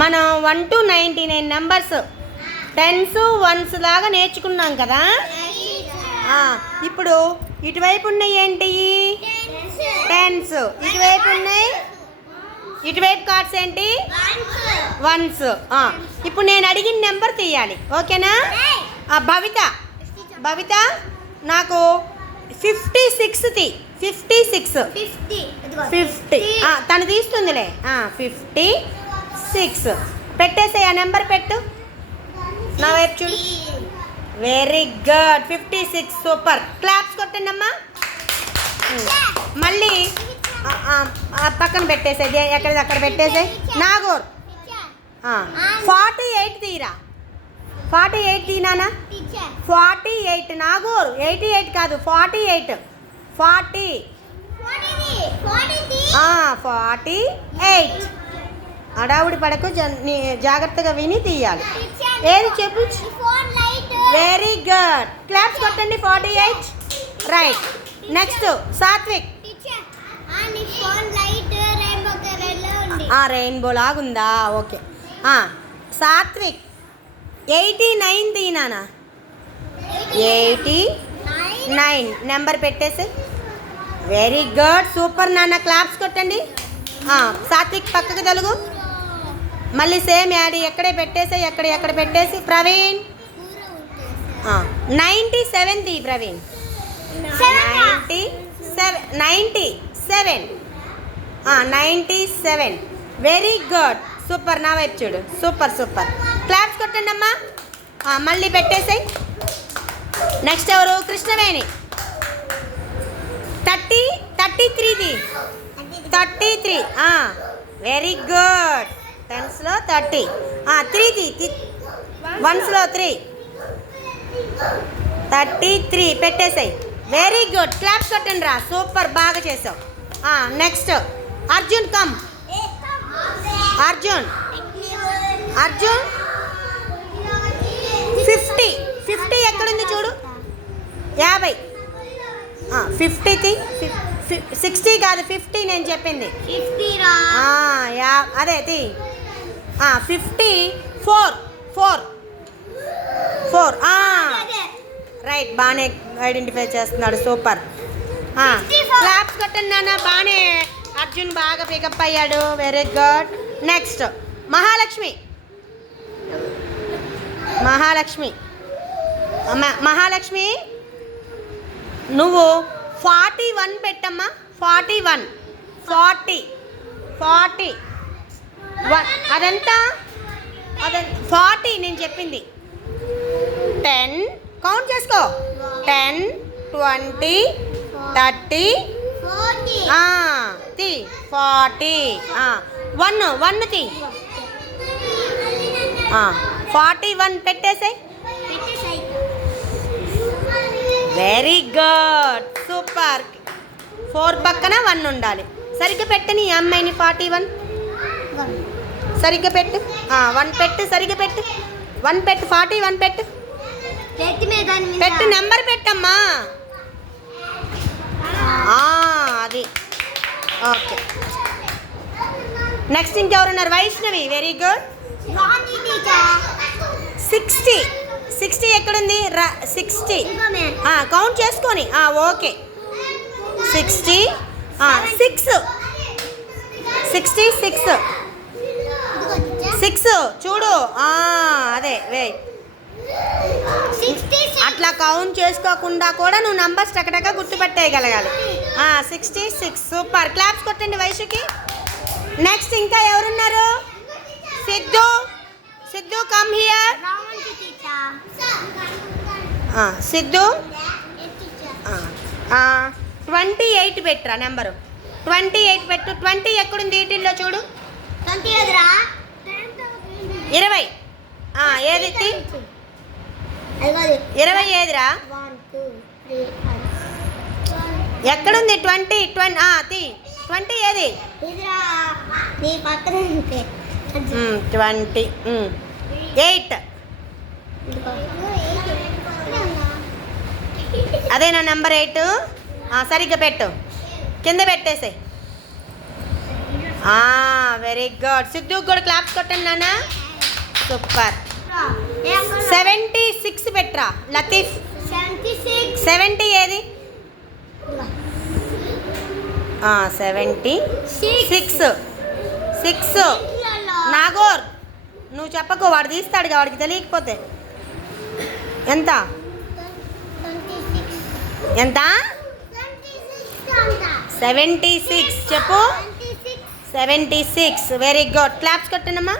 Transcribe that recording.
మనం 1 to 99 numbers tens ones లాగా నేర్చుకున్నాం కదా. ఇప్పుడు ఇటువైపు ఉన్నాయి ఏంటి? టెన్స్. ఇటువైపు ఉన్నాయి, ఇటువైపు కార్డ్స్ ఏంటి? వన్స్. ఇప్పుడు నేను అడిగిన నెంబర్ తీయాలి, ఓకేనా? భవిత, భవిత నాకు 56 తీ. 56 50 తను తీస్తుందిలే. 56 పెట్టేసే. ఆ నెంబర్ పెట్టు, నా వైపు చూడు. Very good, 56. సూపర్. క్లాప్స్ కొట్టండి అమ్మా. మళ్ళీ పక్కన పెట్టేసేది, ఎక్కడిది అక్కడ పెట్టేసే. నాగోర్ 48 తీరా. 48 తీనానా? 48 నాగోర్. 88 కాదు, 48. 48. అడావుడి పడకు, జాగ్రత్తగా విని తీయాలి. ఏది చెప్పు. Very good. క్లాప్స్ కొట్టండి. 48. రైట్. నెక్స్ట్ సాత్విక్. రెయిన్బో లాగుందా? ఓకే. సాత్విక్ 89 తీనానా? 89 నెంబర్ పెట్టేసి. వెరీ గుడ్, సూపర్ నాన్న. క్లాప్స్ కొట్టండి. సాత్విక్ పక్కకు తెలుగు. మళ్ళీ సేమ్ యాడ్ ఎక్కడే పెట్టేసి, ఎక్కడ పెట్టేసి. ప్రవీణ్ 97 తీ. ప్రవీణ్ 97. 97. Very good, super. నా వైపు చూడు. సూపర్. క్లాప్స్ కొట్టండి అమ్మా. మళ్ళీ పెట్టేసాయి. నెక్స్ట్ ఎవరు? కృష్ణవేణి 33. 33. Very good. టెన్స్లో 30. 3 తీ. వన్స్లో 3. 33 పెట్టేసాయి. Very good. క్లాప్స్ కొట్టండి రా. సూపర్, బాగా చేసావు. నెక్స్ట్ అర్జున్. కమ్ అర్జున్. 50 ఎక్కడుంది చూడు. 50. 50 60 కాదు, 50 నేను చెప్పింది. అదే తీ. 54. రైట్, బాగానే ఐడెంటిఫై చేస్తున్నాడు. సూపర్. క్లాప్స్ కొట్టండి నాన్న. బాగానే అర్జున్ బాగా పికప్ అయ్యాడు. Very good. Next Mahalakshmi. Mahalakshmi నువ్వు 41 పెట్టమ్మా. 41. 40. అదంతా 40 నేను చెప్పింది. 10 కౌంట్ చేసుకో. 10 20 30 తీ. 40. 1 తీ. 41 పెట్టేసాయి. Very good, super. 4 పక్కన 1 ఉండాలి. సరిగ్గా పెట్టని ఈ అమ్మాయిని. 41 సరిగ్గా పెట్టు. 1 పెట్టు. సరిగ్గా పెట్టు. 1 పెట్టు. 41 పెట్టు. పెట్టు, నెంబర్ పెట్టమ్మా. అది ఓకే. నెక్స్ట్ ఇంకెవరున్నారు? వైష్ణవి. Very good. 60 ఎక్కడుంది? 60 కౌంట్ చేసుకొని. ఓకే. 66. 6 చూడు. అదే వే. అట్లా కౌంట్ చేసుకోకుండా కూడా నువ్వు నంబర్స్ టకటక గుర్తుపెట్టేయగలగాలి. 66. సూపర్. క్లాప్స్ కొట్టండి వైషుకి. నెక్స్ట్ ఇంకా ఎవరున్నారు? Siddhu come here. సిద్ధు 28 పెట్టురా. నెంబరు 28 పెట్టు. 20 ఎక్కడుంది? వీటిల్లో చూడు. 20. ఏది? 20 ఏదిరా? ఎక్కడుంది? 20. 20 ఏది? 28. అదేనా నెంబర్ 8? సరిగ్గా పెట్టు. కింద పెట్టేసే. Very good. సిద్ధు కూడా క్లాప్స్ కొట్టండి నాన్న. సూపర్. 76 పెట్రా లతీఫ్. 70 ఏది? 76. నాగోర్ నువ్వు చెప్పకు, వాడు తీస్తాడుగా, వాడికి తెలియకపోతే. ఎంత ఎంత? 76 చెప్పు. 76. Very good. క్లాప్స్ కొట్టండమ్మా.